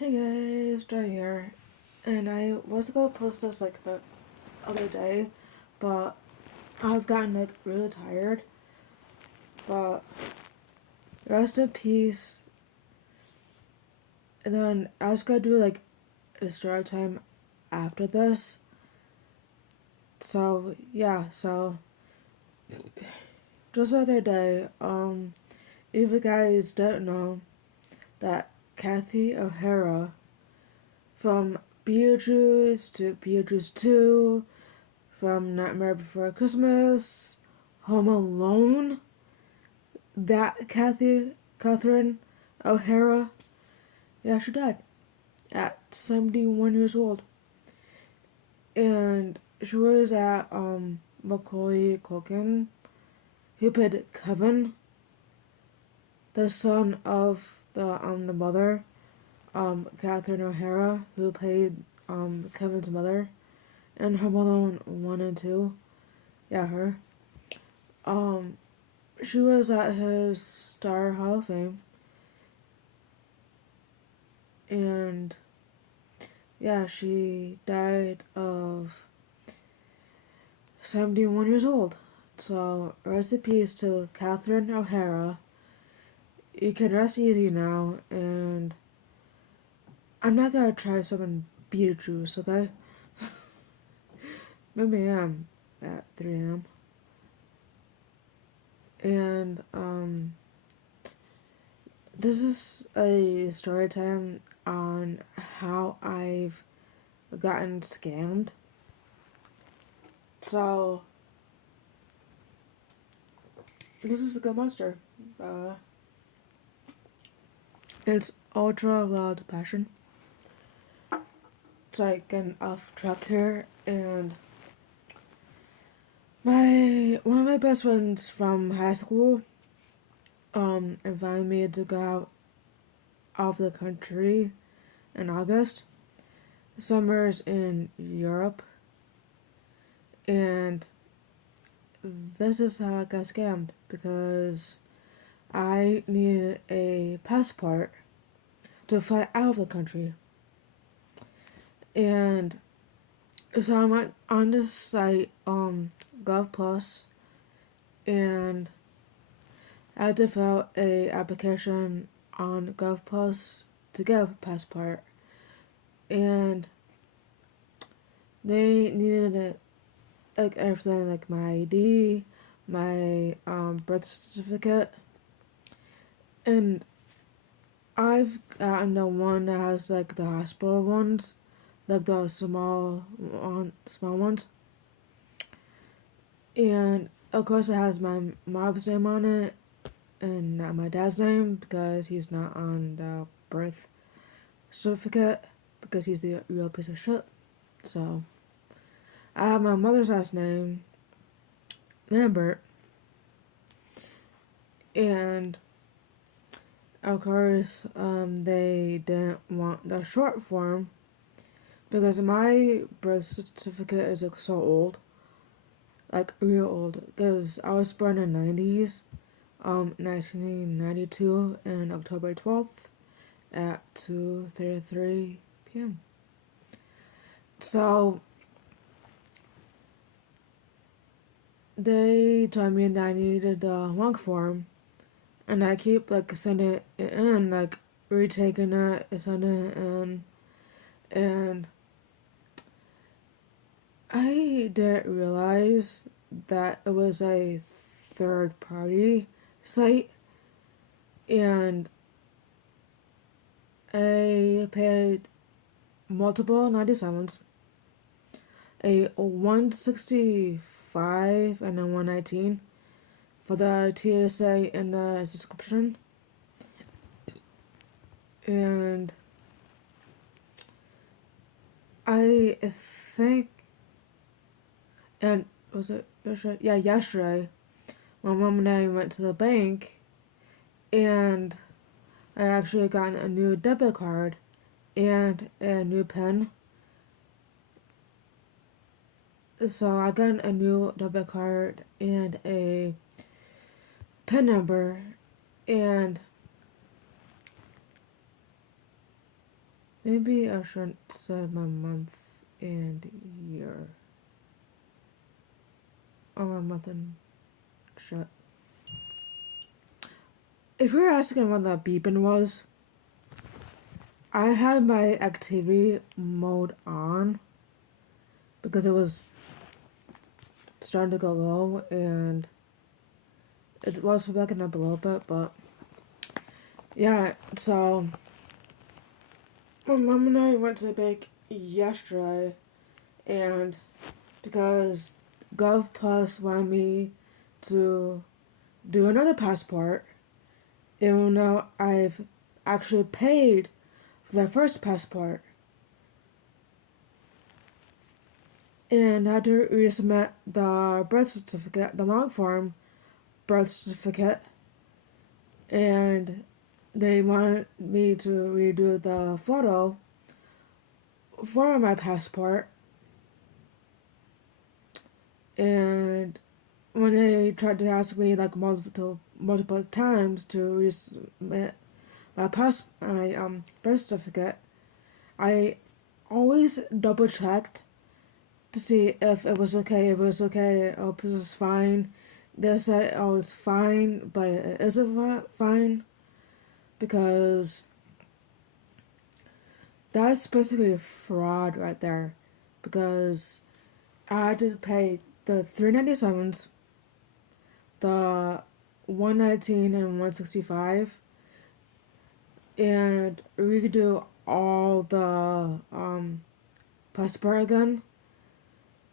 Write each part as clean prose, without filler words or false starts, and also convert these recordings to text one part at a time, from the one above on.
Hey guys, Johnny here, and I was gonna post this like the other day, but I've gotten like really tired. But rest in peace. And then I was gonna do like a story time after this. So yeah, so just the other day, if you guys don't know that Kathy O'Hara from Beetlejuice to Beetlejuice 2, from Nightmare Before Christmas, Home Alone, that Catherine O'Hara, yeah, she died at 71 years old. And she was at Macaulay Culkin, who played Kevin, the son of the mother, Catherine O'Hara, who played Kevin's mother in Home Alone 1 and 2. Yeah, her. Um, she was at his Star Hall of Fame, and yeah, she died of 71 years old. So, rest in peace to Catherine O'Hara. You can rest easy now, and I'm not gonna try some Beetlejuice, okay? Maybe I am at 3 a.m. And, this is a story time on how I've gotten scammed. So, this is a good monster. Uh, it's Ultra Wild Passion. Sorry, getting off track here. And my one of my best friends from high school invited me to go out of the country in August. Summer's in Europe, and this is how I got scammed because I needed a passport to fly out of the country. And so I went on this site, GovPlus, and I had to fill out a application on GovPlus to get a passport. And they needed it, like everything, like my ID, my birth certificate, and I've gotten the one that has like the hospital ones, like the small ones, and of course it has my mom's name on it and not my dad's name because he's not on the birth certificate because he's the real piece of shit. So I have my mother's last name, Lambert, and of course they didn't want the short form because my birth certificate is like so old, like real old, because I was born in the 90s, 1992, and October 12th at 2:33 p.m. So they told me that I needed the long form, and I keep like sending it in, like retaking it, sending it in, and I didn't realize that it was a third party site, and I paid multiple 97s, a 165 and a 119 for the TSA and the subscription. And I think, and was it yesterday? Yeah, yesterday, my mom and I went to the bank, and I actually got a new debit card and a new pen. So I got a new debit card and a PIN number, and Maybe I shouldn't say my month and year. Or my month and shit. If you're asking what that beeping was, I had my activity mode on because it was starting to go low and it was backing up a little bit, but yeah, so my mom and I went to the bank yesterday and because Gov Plus wanted me to do another passport, even though I've actually paid for the first passport. And I had to resubmit the birth certificate, the long form birth certificate, and they wanted me to redo the photo for my passport. And when they tried to ask me like multiple times to resubmit my birth certificate, I always double checked to see if it was okay. If it was okay, oh, this is fine. They said, oh, it's fine, but it isn't fine because that's basically fraud right there. Because I had to pay the $397s, the $119 and $165, and redo all the passport again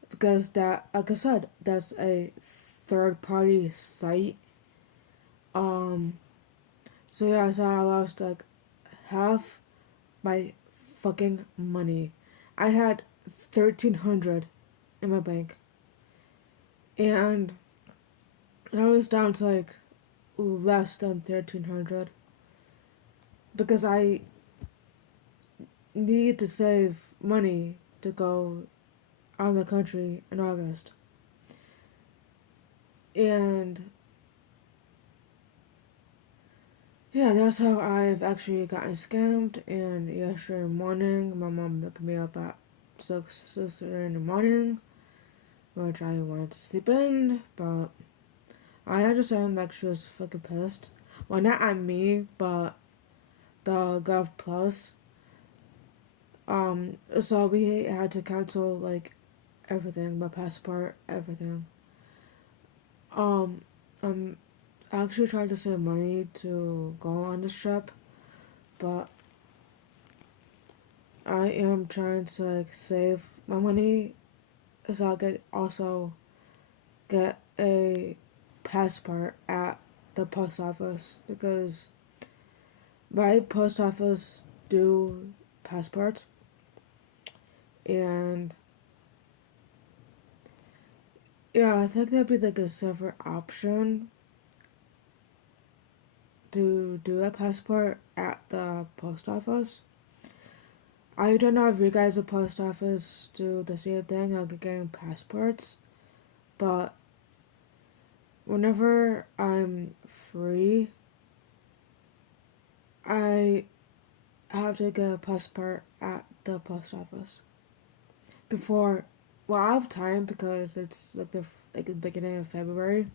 because that, like I said, that's a third party site. Um, so yeah, so I lost like half my fucking money. I had 1,300 in my bank, and I was down to like less than 1,300 because I need to save money to go out of the country in August. And yeah, that's how I've actually gotten scammed. And yesterday morning, my mom woke me up at 6:30 in the morning, which I wanted to sleep in, but I understand like she was fucking pissed. Well, not at me, but the Gov Plus. So we had to cancel like everything, my passport, everything. Um, I'm actually trying to save money to go on this trip, but I am trying to like save my money so I could also get a passport at the post office because my post office do passports and yeah, I think that'd be like a safer option to do a passport at the post office. I don't know if you guys at post office do the same thing, like getting passports, but whenever I'm free, I have to get a passport at the post office before. Well, I have time because it's like the beginning of February,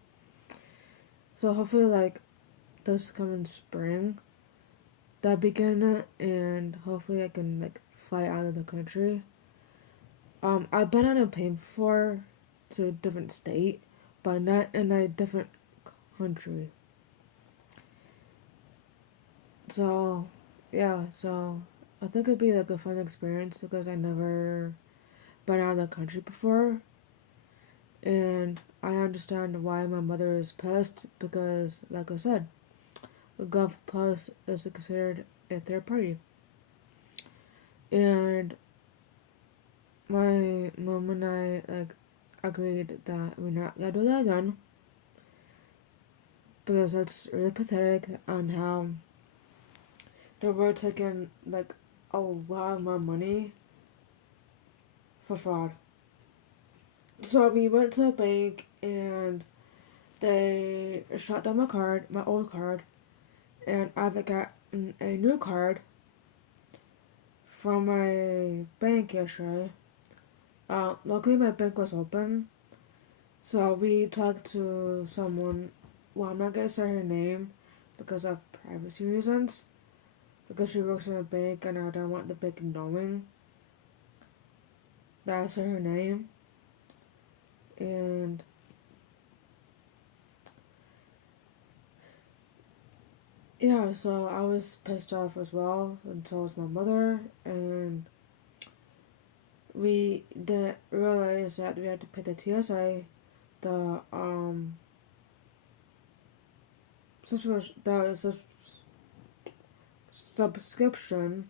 so hopefully like this coming spring, that begin it, and hopefully I can like fly out of the country. I've been on a plane before to a different state, but not in a different country. So, yeah, so I think it'd be like a fun experience because I never been out of the country before, and I understand why my mother is pissed because, like I said, Gov Plus is considered a third party, and my mom and I like agreed that we're not gonna do that again because that's really pathetic on how they were taking like a lot more money for fraud. So we went to a bank and they shut down my card, my old card, and I've gotten a new card from my bank yesterday. Luckily my bank was open, so we talked to someone. Well, I'm not gonna say her name because of privacy reasons. Because she works in a bank and I don't want the bank knowing that I said her name. And yeah, so I was pissed off as well, and so was my mother, and we didn't realize that we had to pay the TSA, the subscription,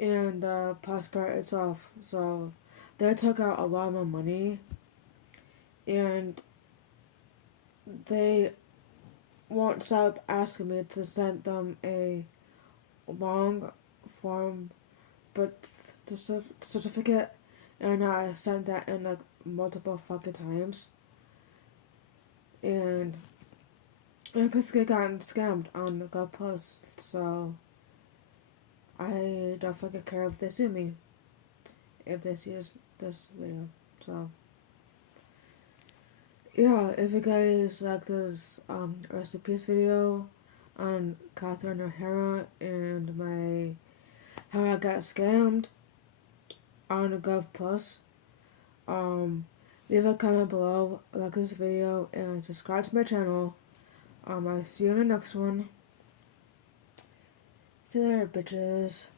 and the passport itself. So they took out a lot of my money, and they won't stop asking me to send them a long form birth certificate, and I sent that in like multiple fucking times, and I basically gotten scammed on the GovPlus. So I don't fucking care if they sue me if they see this video. So yeah, if you guys like this rest in peace video on Catherine O'Hara and my how I got scammed on the GovPlus, leave a comment below, like this video, and subscribe to my channel. I see you in the next one. See you later, bitches.